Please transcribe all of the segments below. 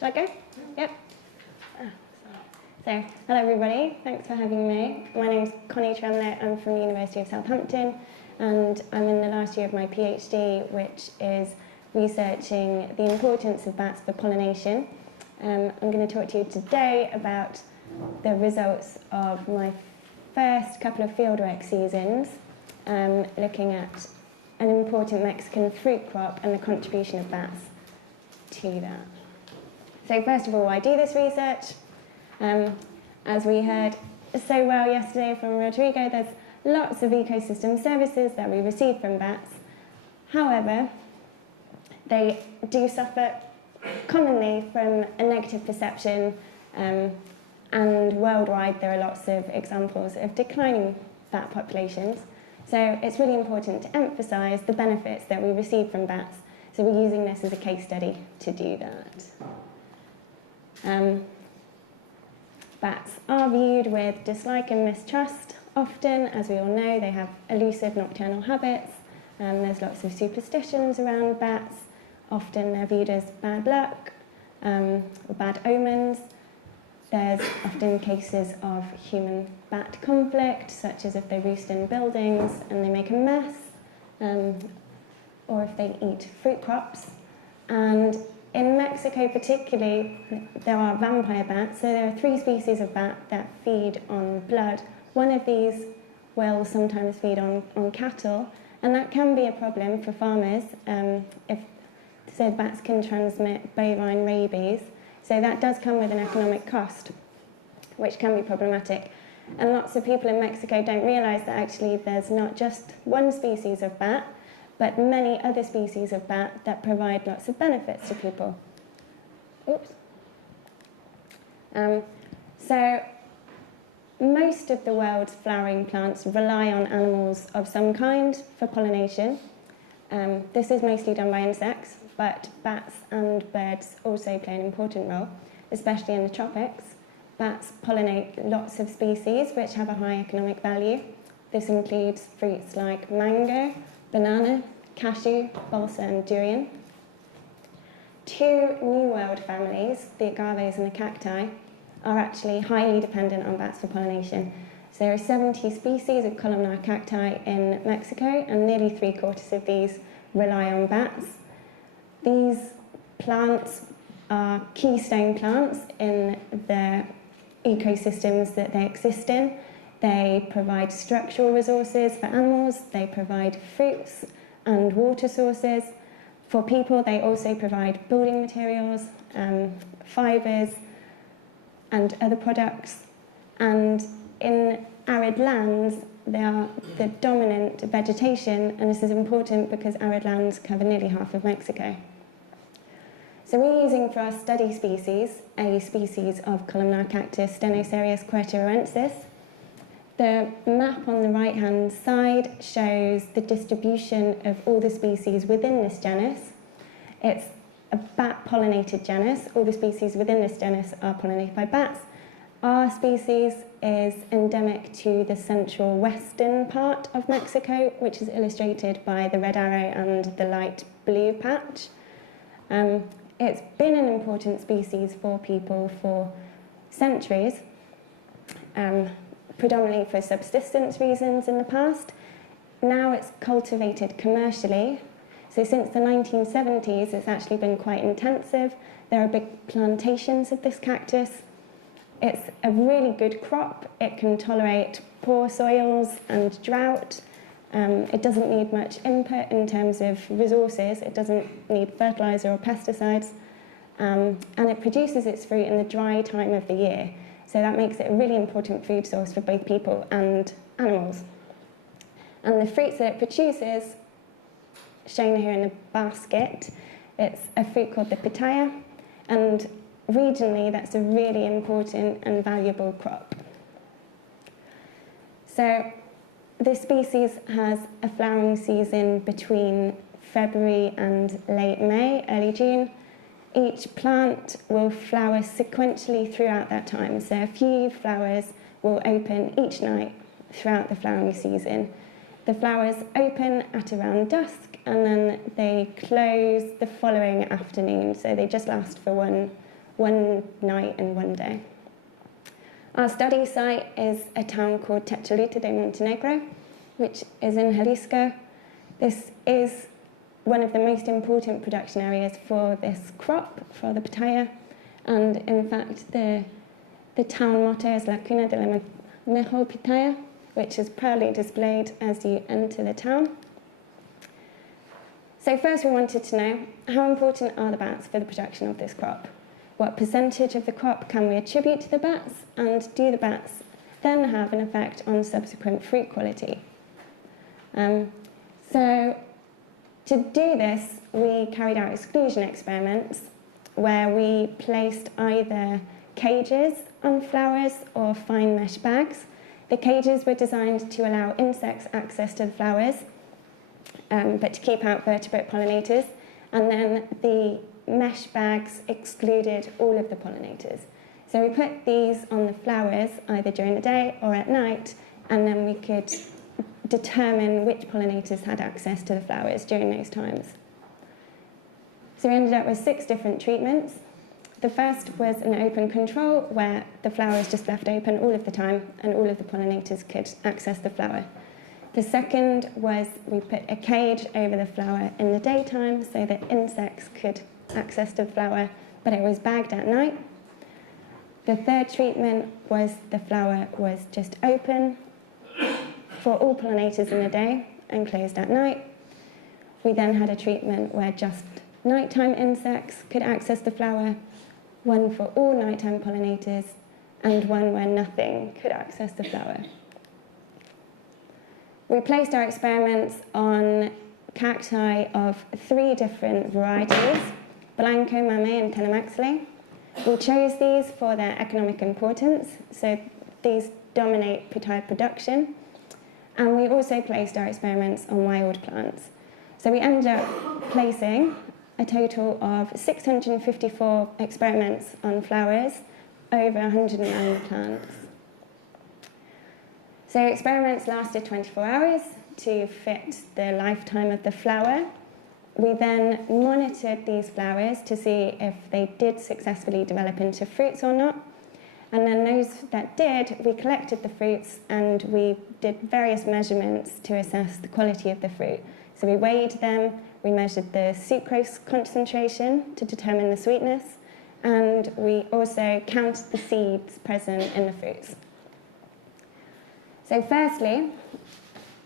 Should I go? Yep. So, hello everybody, thanks for having me. My name's Constance Tremlett, I'm from the University of Southampton, and I'm in the last year of my PhD, which is researching the importance of bats for pollination. I'm going to talk to you today about the results of my first couple of fieldwork seasons, looking at an important Mexican fruit crop and the contribution of bats to that. So first of all, why do this research? As we heard so well yesterday from Rodrigo, there's lots of ecosystem services that we receive from bats. However, they do suffer commonly from a negative perception, and worldwide there are lots of examples of declining bat populations. So it's really important to emphasise the benefits that we receive from bats. So we're using this as a case study to do that. Bats are viewed with dislike and mistrust often. As we all know, they have elusive nocturnal habits. There's lots of superstitions around bats. Often they're viewed as bad luck or bad omens. There's often cases of human-bat conflict, such as if they roost in buildings and they make a mess, or if they eat fruit crops. And in Mexico particularly, there are vampire bats, so there are 3 species of bat that feed on blood. One of these will sometimes feed on cattle, and that can be a problem for farmers if said bats can transmit bovine rabies. So that does come with an economic cost, which can be problematic. And lots of people in Mexico don't realise that actually there's not just one species of bat, but many other species of bat that provide lots of benefits to people. Oops. So most of the world's flowering plants rely on animals of some kind for pollination. This is mostly done by insects, but bats and birds also play an important role, especially in the tropics. Bats pollinate lots of species which have a high economic value. This includes fruits like mango, banana, cashew, balsa and durian. 2 New World families, the agaves and the cacti, are actually highly dependent on bats for pollination. So there are 70 species of columnar cacti in Mexico, and nearly 3/4 of these rely on bats. These plants are keystone plants in the ecosystems that they exist in. They provide structural resources for animals, they provide fruits and water sources. For people, they also provide building materials, fibres and other products. And in arid lands, they are the dominant vegetation, and this is important because arid lands cover nearly half of Mexico. So we're using for our study species a species of columnar cactus, Stenocereus querteroensis. The map on the right-hand side shows the distribution of all the species within this genus. It's a bat-pollinated genus. All the species within this genus are pollinated by bats. Our species is endemic to the central western part of Mexico, which is illustrated by the red arrow and the light blue patch. It's been an important species for people for centuries, predominantly for subsistence reasons in the past. Now it's cultivated commercially. So since the 1970s, it's actually been quite intensive. There are big plantations of this cactus. It's a really good crop. It can tolerate poor soils and drought. It doesn't need much input in terms of resources. It doesn't need fertilizer or pesticides. And it produces its fruit in the dry time of the year. So that makes it a really important food source for both people and animals. And the fruits that it produces, shown here in the basket, it's a fruit called the pitaya, and regionally that's a really important and valuable crop. So this species has a flowering season between February and late May, early June. Each plant will flower sequentially throughout that time. So a few flowers will open each night throughout the flowering season. The flowers open at around dusk and then they close the following afternoon. So they just last for one one night and one day. Our study site is a town called Tecoluita de Montenegro, which is in Jalisco. This is one of the most important production areas for this crop, for the pitaya, and in fact the town motto is La Cuna de la Mejor Pitaya, which is proudly displayed as you enter the town. So first we wanted to know, how important are the bats for the production of this crop? What percentage of the crop can we attribute to the bats, and do the bats then have an effect on subsequent fruit quality? So to do this, we carried out exclusion experiments where we placed either cages on flowers or fine mesh bags. The cages were designed to allow insects access to the flowers, but to keep out vertebrate pollinators, and then the mesh bags excluded all of the pollinators. So we put these on the flowers either during the day or at night, and then we could determine which pollinators had access to the flowers during those times. So we ended up with 6 different treatments. The first was an open control, where the flower was just left open all of the time and all of the pollinators could access the flower. The second was we put a cage over the flower in the daytime so that insects could access the flower, but it was bagged at night. The third treatment was the flower was just open for all pollinators in the day and closed at night. We then had a treatment where just nighttime insects could access the flower, one for all nighttime pollinators, and one where nothing could access the flower. We placed our experiments on cacti of 3 different varieties, Blanco, Mamey, and Tenemaxle. We chose these for their economic importance, so these dominate pitaya production. And we also placed our experiments on wild plants. So we ended up placing a total of 654 experiments on flowers over 109 plants. So experiments lasted 24 hours to fit the lifetime of the flower. We then monitored these flowers to see if they did successfully develop into fruits or not. And then those that did, we collected the fruits and we did various measurements to assess the quality of the fruit. So we weighed them, we measured the sucrose concentration to determine the sweetness, and we also counted the seeds present in the fruits. So firstly,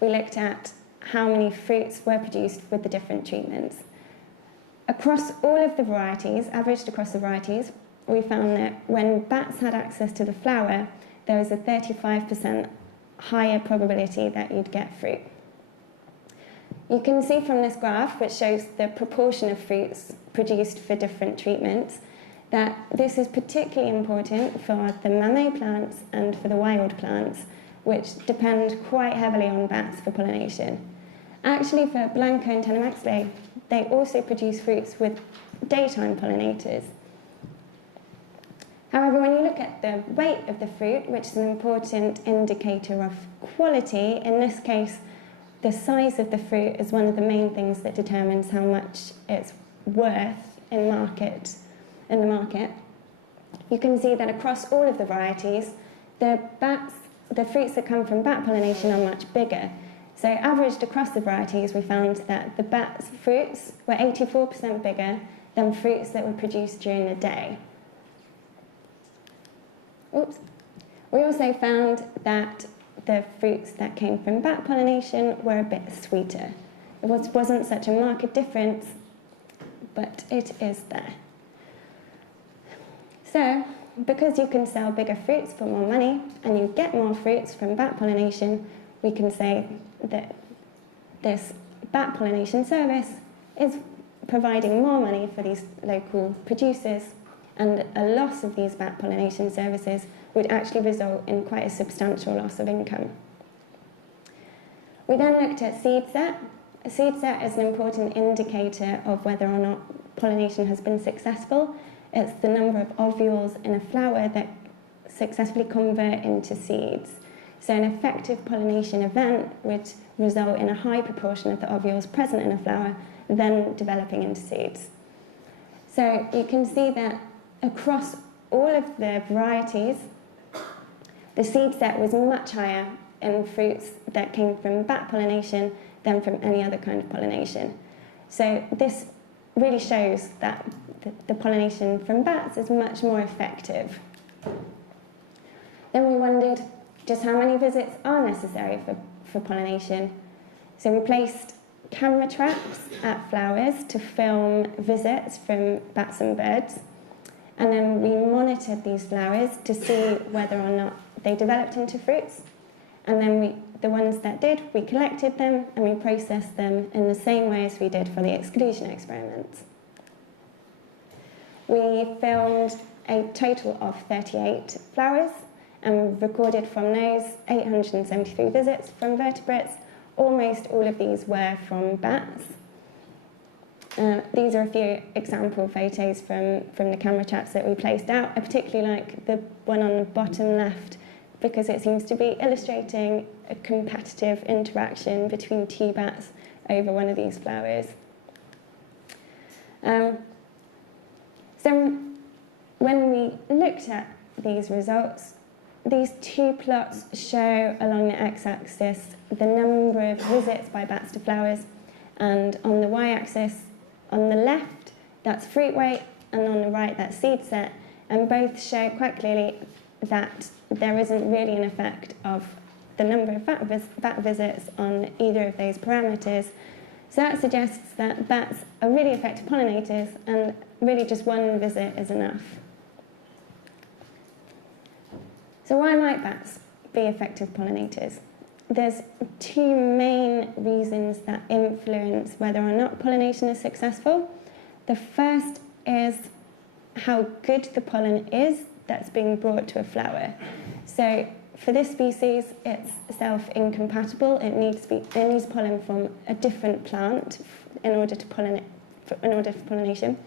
we looked at how many fruits were produced with the different treatments. Across all of the varieties, averaged across the varieties, we found that when bats had access to the flower, there was a 35% higher probability that you'd get fruit. You can see from this graph, which shows the proportion of fruits produced for different treatments, that this is particularly important for the Mamey plants and for the wild plants, which depend quite heavily on bats for pollination. Actually, for Blanco and Tenemaxle, they also produce fruits with daytime pollinators. However, when you look at the weight of the fruit, which is an important indicator of quality, in this case, the size of the fruit is one of the main things that determines how much it's worth in the market. You can see that across all of the varieties, the fruits that come from bat pollination are much bigger. So averaged across the varieties, we found that the bat's fruits were 84% bigger than fruits that were produced during the day. Oops. We also found that the fruits that came from bat pollination were a bit sweeter. It wasn't such a marked difference, but it is there. So, because you can sell bigger fruits for more money, and you get more fruits from bat pollination, we can say that this bat pollination service is providing more money for these local producers, and a loss of these bat pollination services would actually result in quite a substantial loss of income. We then looked at seed set. A seed set is an important indicator of whether or not pollination has been successful. It's the number of ovules in a flower that successfully convert into seeds. So an effective pollination event would result in a high proportion of the ovules present in a flower then developing into seeds. So you can see that across all of the varieties, the seed set was much higher in fruits that came from bat pollination than from any other kind of pollination. So this really shows that the pollination from bats is much more effective. Then we wondered just how many visits are necessary for pollination. So we placed camera traps at flowers to film visits from bats and birds, and then we monitored these flowers to see whether or not they developed into fruits, and then the ones that did, we collected them and we processed them in the same way as we did for the exclusion experiments. We filmed a total of 38 flowers and recorded from those 873 visits from vertebrates. Almost all of these were from bats. These are a few example photos from the camera traps that we placed out. I particularly like the one on the bottom left because it seems to be illustrating a competitive interaction between two bats over one of these flowers. So when we looked at these results, these two plots show along the x-axis the number of visits by bats to flowers, and on the y-axis, on the left, that's fruit weight, and on the right, that's seed set, and both show quite clearly that there isn't really an effect of the number of bat visits on either of those parameters. So that suggests that bats are really effective pollinators, and really just one visit is enough. So why might bats be effective pollinators? There's two main reasons that influence whether or not pollination is successful. The first is how good the pollen is that's being brought to a flower. So for this species, it's self-incompatible. It needs pollen from a different plant in order for pollination.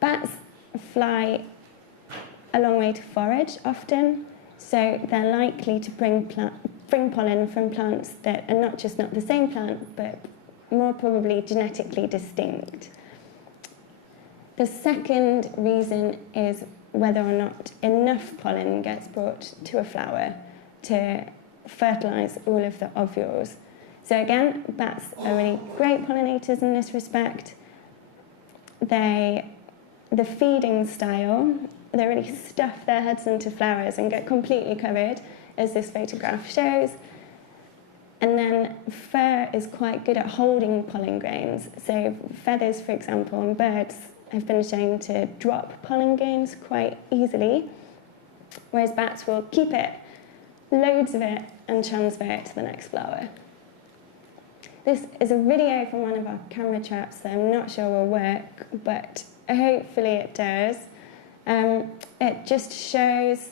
Bats fly a long way to forage often, so they're likely to bring pollen from plants that are not the same plant, but more probably genetically distinct. The second reason is whether or not enough pollen gets brought to a flower to fertilise all of the ovules. So again, bats are really great pollinators in this respect. The feeding style, they really stuff their heads into flowers and get completely covered, as this photograph shows. And then fur is quite good at holding pollen grains. So feathers, for example, on birds have been shown to drop pollen grains quite easily, whereas bats will keep it, loads of it, and transfer it to the next flower. This is a video from one of our camera traps that I'm not sure will work, but hopefully it does. It just shows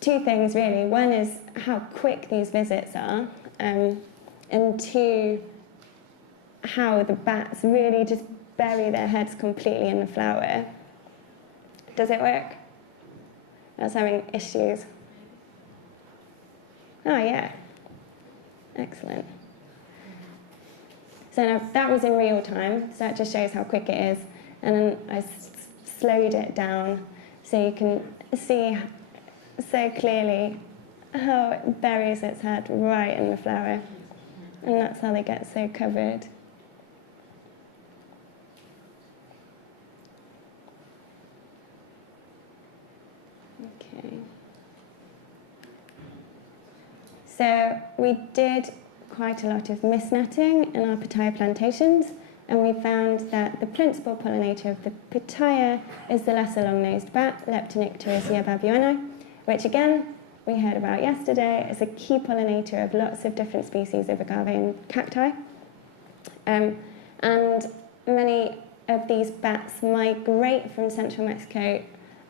two things, really. One is how quick these visits are, and two, how the bats really just bury their heads completely in the flower. Does it work? I was having issues. Oh, yeah. Excellent. So now that was in real time, so that just shows how quick it is. And then I slowed it down so you can see so clearly how it buries its head right in the flower. And that's how they get so covered. Okay. So we did quite a lot of misnetting in our pitaya plantations, and we found that the principal pollinator of the pitaya is the lesser long-nosed bat, Leptonicteria babuena, which again, we heard about yesterday, is a key pollinator of lots of different species of agave cacti. And many of these bats migrate from central Mexico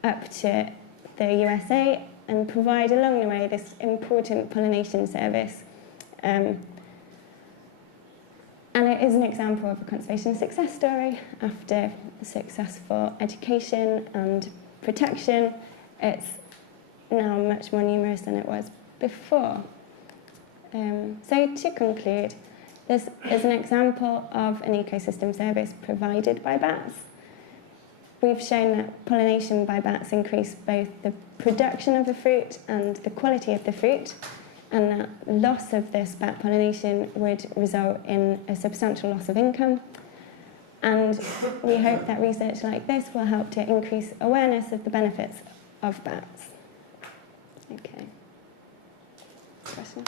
up to the USA and provide along the way this important pollination service. And it is an example of a conservation success story. After successful education and protection, it's now much more numerous than it was before. So to conclude, this is an example of an ecosystem service provided by bats. we've shown that pollination by bats increase both the production of the fruit and the quality of the fruit, and that loss of this bat pollination would result in a substantial loss of income. And we hope that research like this will help to increase awareness of the benefits of bats. Okay. Question?